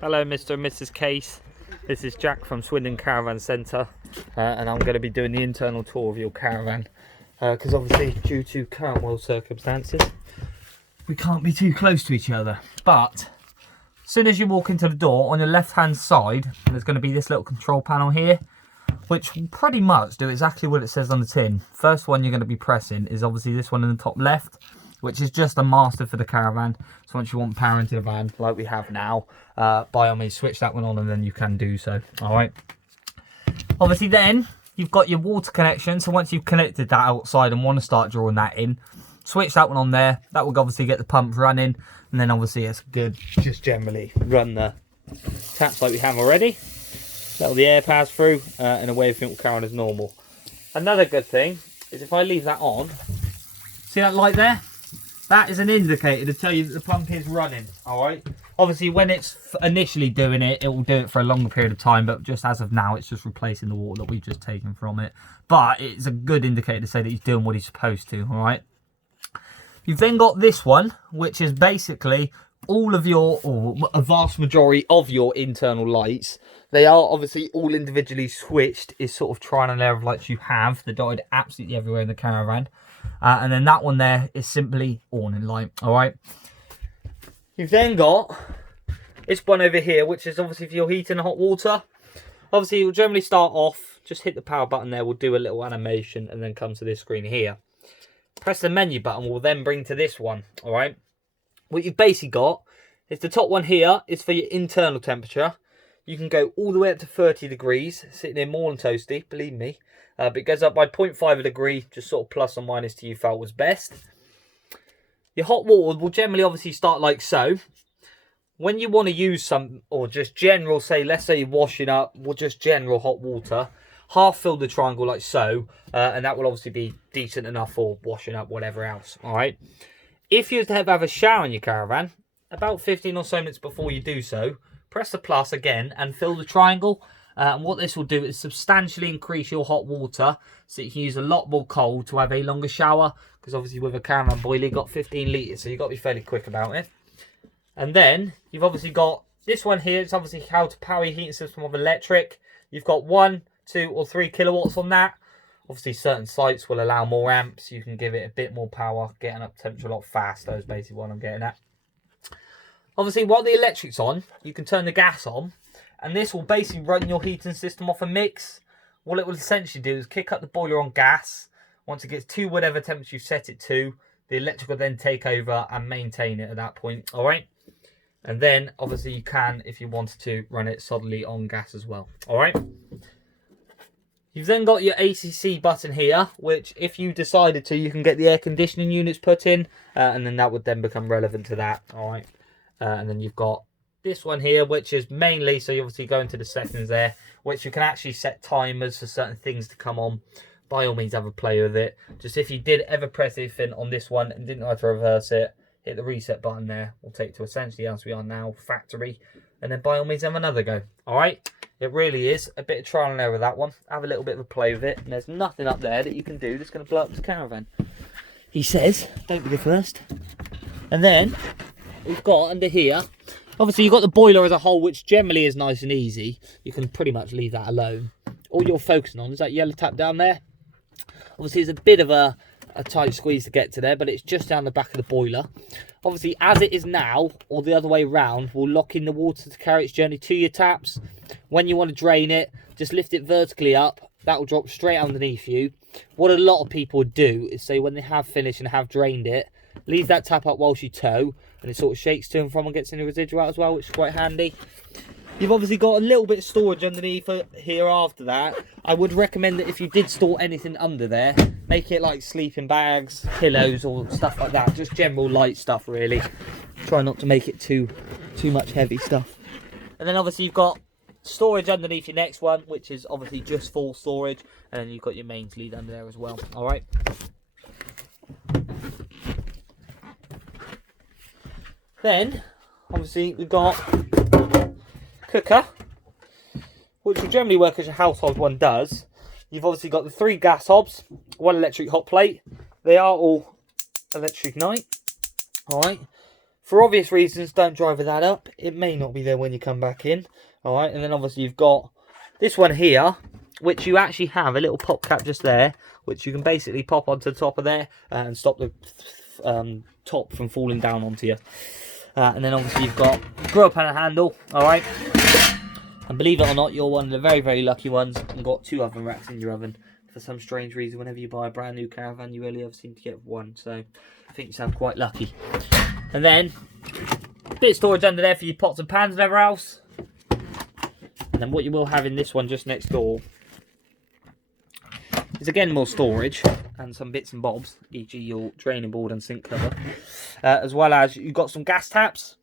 Hello Mr. and Mrs. Case. This is Jack from Swindon Caravan Centre and I'm going to be doing the internal tour of your caravan because obviously due to current world circumstances we can't be too close to each other. But as soon as you walk into the door, on your left hand side there's going to be this little control panel here, which will pretty much do exactly what it says on the tin. First one you're going to be pressing is obviously this one in the top left, which is just a master for the caravan. So once you want power into the van like we have now, by all means switch that one on and then you can do so. All right. Obviously then you've got your water connection. So once you've connected that outside and want to start drawing that in, switch that one on there. That will obviously get the pump running, and then obviously it's good just generally run the taps like we have already. Let the air pass through and away everything will carry on as normal. Another good thing is if I leave that on, see that light there? That is an indicator to tell you that the pump is running, alright? Obviously, when it's initially doing it, it will do it for a longer period of time, but just as of now, it's just replacing the water that we've just taken from it. But it's a good indicator to say that he's doing what he's supposed to, alright? You've then got this one, which is basically all of your, or a vast majority of your internal lights. They are obviously all individually switched, is sort of trial and error of lights you have. They're dotted absolutely everywhere in the caravan. And then that one there is simply awning light, all right? You've then got this one over here, which is obviously for your heating and hot water. Obviously, you'll generally start off, just hit the power button there, we'll do a little animation, and then come to this screen here. Press the menu button, we'll then bring to this one, all right? What you've basically got is the top one here is for your internal temperature. You can go all the way up to 30 degrees, sitting in more than toasty, believe me. But it goes up by 0.5 a degree, just sort of plus or minus to you felt was best. Your hot water will generally obviously start like so. When you want to use some, or just general, say, let's say you're washing up, or just general hot water, half fill the triangle like so, and that will obviously be decent enough for washing up, whatever else, all right? If you have a shower in your caravan, about 15 or so minutes before you do so, press the plus again and fill the triangle. And what this will do is substantially increase your hot water, so you can use a lot more cold to have a longer shower, because obviously with a caravan boiler you've got 15 litres, so you've got to be fairly quick about it. And then you've obviously got this one here. It's obviously how to power your heating system of electric. You've got 1, 2 or 3 kilowatts on that. Obviously certain sites will allow more amps. You can give it a bit more power, getting up temperature a lot faster is basically what I'm getting at. Obviously while the electric's on, you can turn the gas on. And this will basically run your heating system off a mix. What it will essentially do is kick up the boiler on gas. Once it gets to whatever temperature you've set it to, the electric will then take over and maintain it at that point. All right. And then obviously you can, if you wanted to, run it solidly on gas as well. All right. You've then got your ACC button here, which if you decided to, you can get the air conditioning units put in. And then that would then become relevant to that. All right. And then you've got this one here, which is mainly, so you obviously go into the settings there, which you can actually set timers for certain things to come on. By all means, have a play with it. Just if you did ever press anything on this one and didn't know how to reverse it, hit the reset button there. We'll take it to essentially as we are now, factory. And then by all means, have another go. All right? It really is a bit of trial and error with that one. Have a little bit of a play with it. And there's nothing up there that you can do that's going to blow up this caravan. He says, don't be the first. And then we've got under here, obviously you've got the boiler as a whole, which generally is nice and easy. You can pretty much leave that alone. All you're focusing on is that yellow tap down there. Obviously it's a bit of a tight squeeze to get to there, but it's just down the back of the boiler. Obviously as it is now, or the other way around, we'll lock in the water to carry its journey to your taps. When you want to drain it, just lift it vertically up. That will drop straight underneath you. What a lot of people do is say when they have finished and have drained it, leave that tap up whilst you tow, and it sort of shakes to and from and gets any residual out as well, which is quite handy. You've obviously got a little bit of storage underneath here after that. I would recommend that if you did store anything under there, make it like sleeping bags, pillows or stuff like that. Just general light stuff really. Try not to make it too much heavy stuff. And then obviously you've got storage underneath your next one, which is obviously just full storage. And then you've got your mains lead under there as well. Alright. Then, obviously, we've got cooker, which will generally work as your household one does. You've obviously got the 3 gas hobs, 1 electric hot plate. They are all electric night. Alright. For obvious reasons, don't drive with that up. It may not be there when you come back in. Alright, and then obviously you've got this one here, which you actually have a little pop cap just there, which you can basically pop onto the top of there and stop the top from falling down onto you. And then obviously you've got grill panel handle, alright. And believe it or not, you're one of the very, very lucky ones and got 2 oven racks in your oven. For some strange reason, whenever you buy a brand new caravan, you only ever seem to get one. So I think you sound quite lucky. And then a bit of storage under there for your pots and pans and everything else. And then what you will have in this one just next door is again more storage and some bits and bobs, e.g. your draining board and sink cover. As well as you've got some gas taps.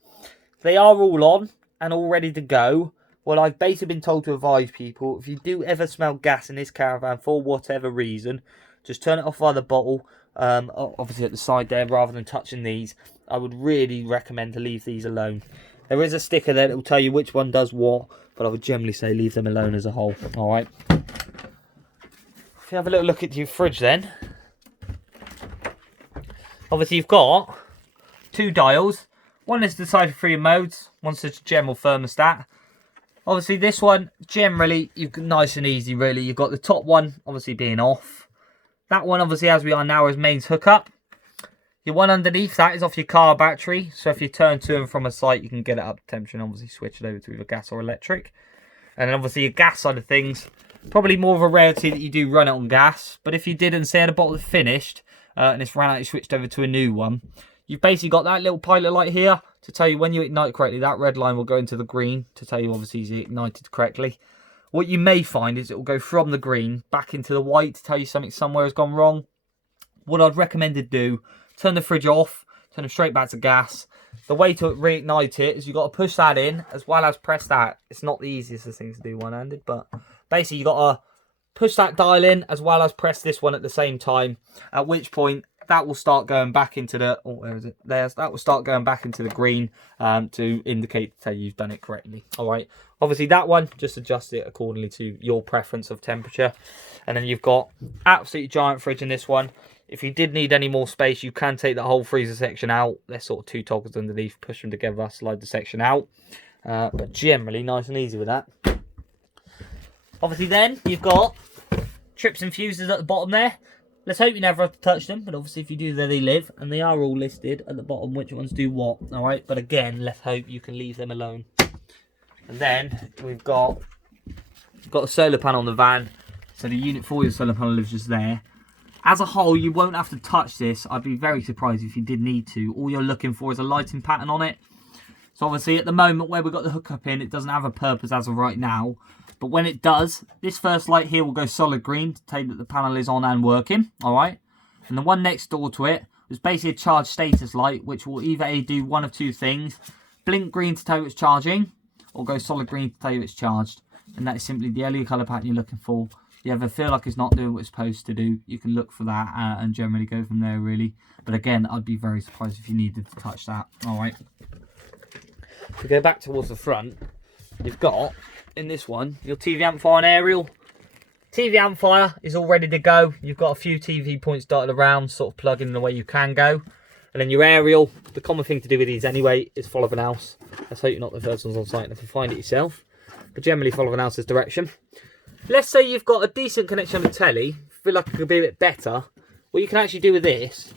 They are all on and all ready to go. Well, I've basically been told to advise people, if you do ever smell gas in this caravan for whatever reason, just turn it off by the bottle, obviously at the side there, rather than touching these. I would really recommend to leave these alone. There is a sticker there that will tell you which one does what, but I would generally say leave them alone as a whole. Alright. If you have a little look at your fridge then, obviously you've got 2 dials. One is decided for your modes, one's just a general thermostat. Obviously this one, generally, nice and easy really. You've got the top one, obviously being off. That one, obviously, as we are now, is mains hookup. Your one underneath that is off your car battery. So if you turn to and from a site, you can get it up to temperature and obviously switch it over to either gas or electric. And then obviously your gas side of things, probably more of a rarity that you do run it on gas. But if you did and say the bottle is finished and it's ran out, you switched over to a new one, you've basically got that little pilot light here to tell you when you ignite correctly. That red line will go into the green to tell you obviously it's ignited correctly. What you may find is it will go from the green back into the white to tell you something somewhere has gone wrong. What I'd recommend to do, turn the fridge off, turn it straight back to gas. The way to reignite it is you've got to push that in as well as press that. It's not the easiest of things to do one-handed, but basically you've got to push that dial in as well as press this one at the same time, at which point that will start going back into the, oh, where is it? That will start going back into the green to indicate to tell you you've done it correctly. All right. Obviously that one, just adjust it accordingly to your preference of temperature. And then you've got absolutely giant fridge in this one. If you did need any more space, you can take that whole freezer section out. There's sort of 2 toggles underneath, push them together, slide the section out. But generally nice and easy with that. Obviously then you've got trips and fuses at the bottom there. Let's hope you never have to touch them, but obviously if you do, there they live, and they are all listed at the bottom which ones do what, alright? But again, let's hope you can leave them alone. And then we've got a solar panel on the van, so the unit for your solar panel lives just there. As a whole, you won't have to touch this. I'd be very surprised if you did need to. All you're looking for is a lighting pattern on it. So obviously at the moment where we've got the hookup in, it doesn't have a purpose as of right now. But when it does, this first light here will go solid green to tell you that the panel is on and working, alright? And the one next door to it is basically a charge status light, which will either do one of 2 things. Blink green to tell you it's charging, or go solid green to tell you it's charged. And that is simply the LED colour pattern you're looking for. If you ever feel like it's not doing what it's supposed to do, you can look for that and generally go from there really. But again, I'd be very surprised if you needed to touch that, alright? If we go back towards the front, you've got, in this one, your TV amplifier and aerial. TV amplifier is all ready to go. You've got a few TV points dotted around, sort of plug in the way you can go. And then your aerial, the common thing to do with these anyway is follow the house. Let's hope you're not the first ones on site and if you find it yourself. But generally follow the house's direction. Let's say you've got a decent connection on the telly, feel like it could be a bit better. What you can actually do with this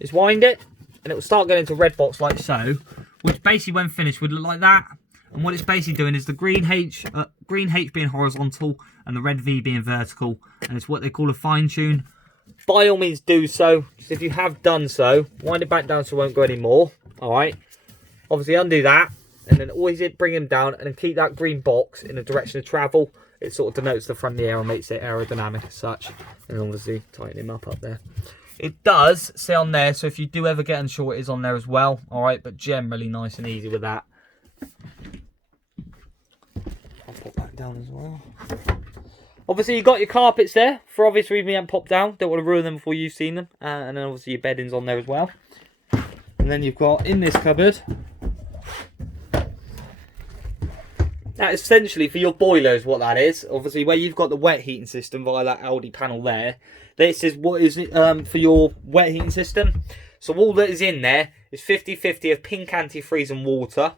is wind it, and it will start going into red box like so, which basically when finished would look like that. And what it's basically doing is the green H being horizontal and the red V being vertical, and it's what they call a fine tune. By all means do so. Just if you have done so, wind it back down so it won't go anymore. Alright. Obviously undo that, and then always bring them down and then keep that green box in the direction of travel. It sort of denotes the front of the air and makes it aerodynamic as such. And obviously tighten him up there. It does say on there, so if you do ever get unsure, it is on there as well. Alright, but generally nice and easy with that. I'll pop that down as well. Obviously you've got your carpets there. For obvious reason we haven't popped down. Don't want to ruin them before you've seen them. And then obviously your bedding's on there as well. And then you've got in this cupboard, that is essentially for your boilers what that is. Obviously where you've got the wet heating system via that Aldi panel there, this is what is it for your wet heating system. So all that is in there is 50-50 of pink antifreeze and water.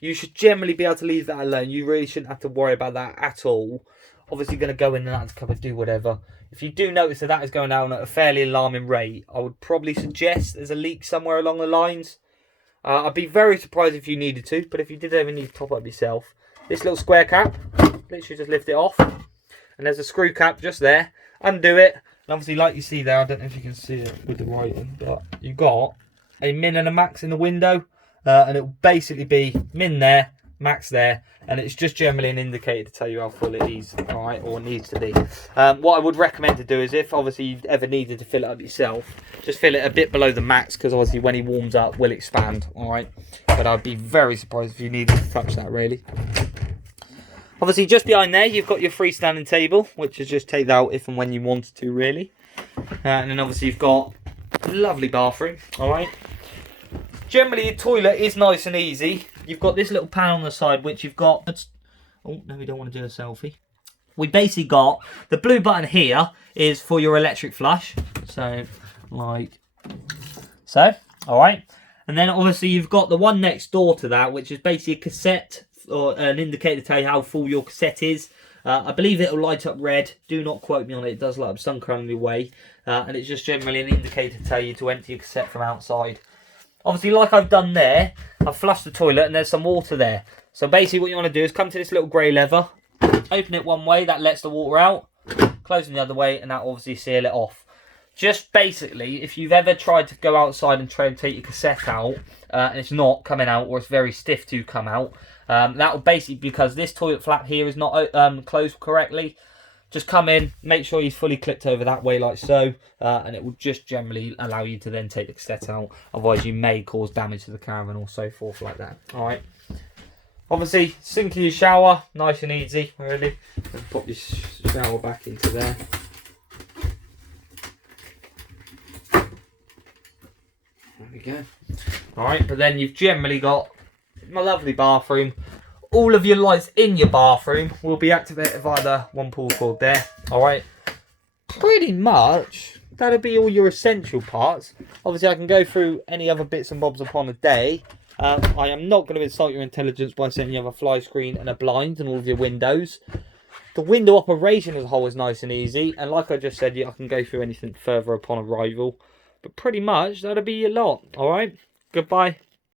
You should generally be able to leave that alone. You really shouldn't have to worry about that at all. Obviously going to go in and out of the cupboard, do whatever. If you do notice that that is going down at a fairly alarming rate, I would probably suggest there's a leak somewhere along the lines. I'd be very surprised if you needed to, but if you did ever need to top up yourself, this little square cap, literally just lift it off. And there's a screw cap just there. Undo it. And obviously, like you see there, I don't know if you can see it with the writing, but you've got a min and a max in the window. And it will basically be min there, max there, and it's just generally an indicator to tell you how full it is, all right, or needs to be. What I would recommend to do is, if obviously you've ever needed to fill it up yourself, just fill it a bit below the max, because obviously when he warms up, will expand, all right. But I'd be very surprised if you needed to touch that, really. Obviously, just behind there, you've got your freestanding table, which is just take that out if and when you wanted to, really. And then obviously you've got a lovely bathroom, all right. Generally, your toilet is nice and easy. You've got this little panel on the side, which you've got... Oh, no, we don't want to do a selfie. We basically got... The blue button here is for your electric flush. So, like... So, alright. And then, obviously, you've got the one next door to that, which is basically a cassette, or an indicator to tell you how full your cassette is. I believe it'll light up red. Do not quote me on it. It does light up some kind of way. And it's just generally an indicator to tell you to empty your cassette from outside. Obviously, like I've done there, I've flushed the toilet and there's some water there. So basically what you want to do is come to this little grey lever, open it one way, that lets the water out, close it the other way, and that obviously seal it off. Just basically, if you've ever tried to go outside and try and take your cassette out, and it's not coming out, or it's very stiff to come out, that will basically, because this toilet flap here is not closed correctly, just come in, make sure he's fully clipped over that way like so, and it will just generally allow you to then take the cassette out. Otherwise you may cause damage to the caravan or so forth like that. Alright. Obviously, sink in your shower, nice and easy, really. And pop your shower back into there. There we go. Alright, but then you've generally got my lovely bathroom. All of your lights in your bathroom will be activated via the one pull cord there. Alright. Pretty much, that'll be all your essential parts. Obviously, I can go through any other bits and bobs upon a day. I am not going to insult your intelligence by saying you have a fly screen and a blind and all of your windows. The window operation as a whole is nice and easy. And like I just said, I can go through anything further upon arrival. But pretty much, that'll be your lot. Alright. Goodbye.